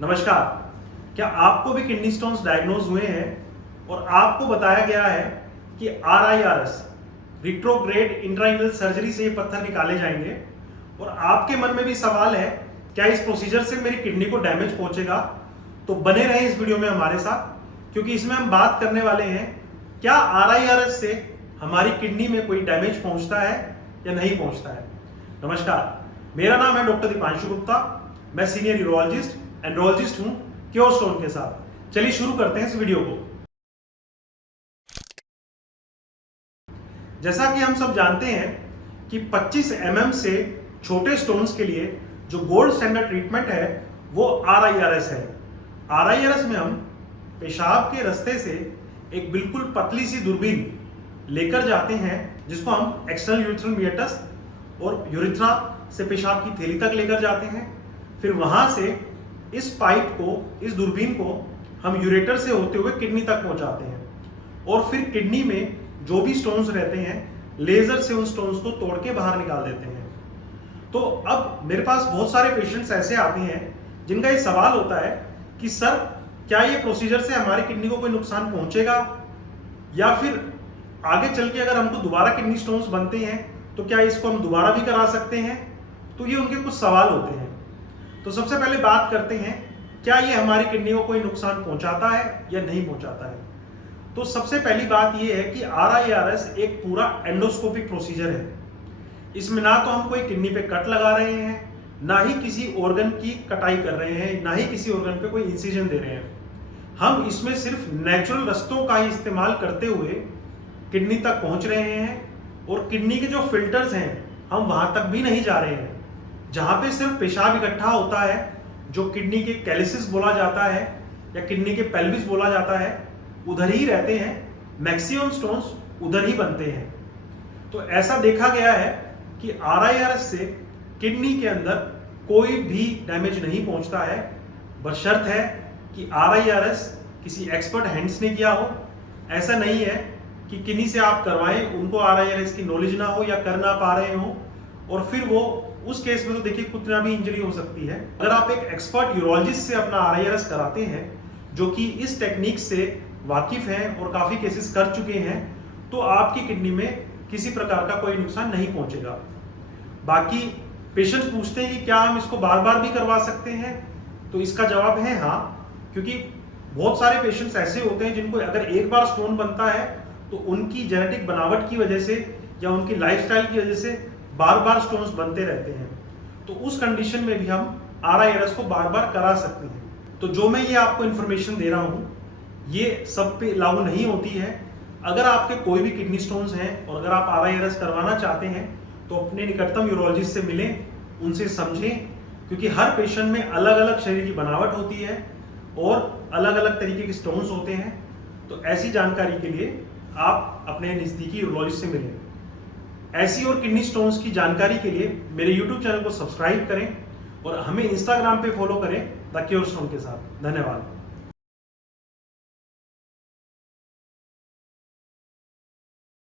नमस्कार। क्या आपको भी किडनी स्टोन्स डायग्नोज हुए हैं और आपको बताया गया है कि RIRS रिट्रोग्रेड इंट्राइनल सर्जरी से ये पत्थर निकाले जाएंगे और आपके मन में भी सवाल है क्या इस प्रोसीजर से मेरी किडनी को डैमेज पहुंचेगा? तो बने रहें इस वीडियो में हमारे साथ, क्योंकि इसमें हम बात करने वाले हैं क्या RIRS से हमारी किडनी में कोई डैमेज पहुंचता है या नहीं पहुंचता है। नमस्कार, मेरा नाम है डॉक्टर दीपांशु गुप्ता। मैं सीनियर यूरोलॉजिस्ट एंड्रोलॉजिस्ट हूं क्योर स्टोन के साथ। चलिए शुरू करते हैं इस वीडियो को। जैसा कि हम सब जानते हैं कि 25 mm से छोटे स्टोन्स के लिए जो गोल्ड स्टैंडर्ड ट्रीटमेंट है वो RIRS है। RIRS में हम पेशाब के रास्ते से एक बिल्कुल पतली सी दूरबीन लेकर जाते हैं जिसको हम एक्सटर्नल यूरेथ्रल मियटस और यूरेथ्रा से पेशाब की थैली तक लेकर जाते हैं। फिर वहां से इस पाइप को, इस दूरबीन को हम यूरेटर से होते हुए किडनी तक पहुंचाते हैं और फिर किडनी में जो भी स्टोन्स रहते हैं लेजर से उन स्टोन्स को तोड़ के बाहर निकाल देते हैं। तो अब मेरे पास बहुत सारे पेशेंट्स ऐसे आते हैं जिनका ये सवाल होता है कि सर क्या ये प्रोसीजर से हमारी किडनी को कोई नुकसान पहुंचेगा, या फिर आगे चल के अगर हमको दोबारा किडनी स्टोन्स बनते हैं तो क्या इसको हम दोबारा भी करा सकते हैं। तो ये उनके कुछ सवाल होते हैं। तो सबसे पहले बात करते हैं क्या ये हमारी किडनी को कोई नुकसान पहुंचाता है या नहीं पहुंचाता है। तो सबसे पहली बात ये है कि RIRS एक पूरा एंडोस्कोपिक प्रोसीजर है। इसमें ना तो हम कोई किडनी पे कट लगा रहे हैं, ना ही किसी ऑर्गन की कटाई कर रहे हैं, ना ही किसी ऑर्गन पे कोई इंसिजन दे रहे हैं। हम इसमें सिर्फ नेचुरल रास्तों का ही इस्तेमाल करते हुए किडनी तक पहुंच रहे हैं और किडनी के जो फिल्टर्स हैं हम वहां तक भी नहीं जा रहे हैं। जहां पे सिर्फ पेशाब इकट्ठा होता है, जो किडनी के कैलिसिस बोला जाता है या किडनी के पेल्विस बोला जाता है, उधर ही रहते हैं। मैक्सिमम स्टोन्स उधर ही बनते हैं। तो ऐसा देखा गया है कि RIRS से किडनी के अंदर कोई भी डैमेज नहीं पहुंचता है, बशर्त है कि RIRS किसी एक्सपर्ट हैंड्स ने किया हो। ऐसा नहीं है कि किन्हीं से आप करवाएं, उनको RIRS की नॉलेज ना हो या कर ना पा रहे हो, और फिर वो उस केस में तो देखिए कितना भी इंजरी हो सकती है। अगर आप एक एक्सपर्ट यूरोलॉजिस्ट से अपना RIRS कराते हैं जो कि इस टेक्निक से वाकिफ हैं और काफ़ी केसेस कर चुके हैं, तो आपकी किडनी में किसी प्रकार का कोई नुकसान नहीं पहुंचेगा। बाकी पेशेंट्स पूछते हैं कि क्या हम इसको बार बार भी करवा सकते हैं, तो इसका जवाब है हाँ, क्योंकि बहुत सारे पेशेंट्स ऐसे होते हैं जिनको अगर एक बार स्टोन बनता है तो उनकी जेनेटिक बनावट की वजह से या उनकी लाइफस्टाइल की वजह से बार बार स्टोन्स बनते रहते हैं। तो उस कंडीशन में भी हम RIRS को बार बार करा सकते हैं। तो जो मैं ये आपको इन्फॉर्मेशन दे रहा हूँ ये सब पे लागू नहीं होती है। अगर आपके कोई भी किडनी स्टोन्स हैं और अगर आप RIRS करवाना चाहते हैं तो अपने निकटतम यूरोलॉजिस्ट से मिलें, उनसे समझें, क्योंकि हर पेशेंट में अलग अलग शरीर की बनावट होती है और अलग अलग तरीके के स्टोन्स होते हैं। तो ऐसी जानकारी के लिए आप अपने नज़दीकी यूरोलॉजिस्ट से मिलें। ऐसी और किडनी स्टोन्स की जानकारी के लिए मेरे YouTube चैनल को सब्सक्राइब करें और हमें Instagram पे फॉलो करें द क्योर स्टोन के साथ। धन्यवाद।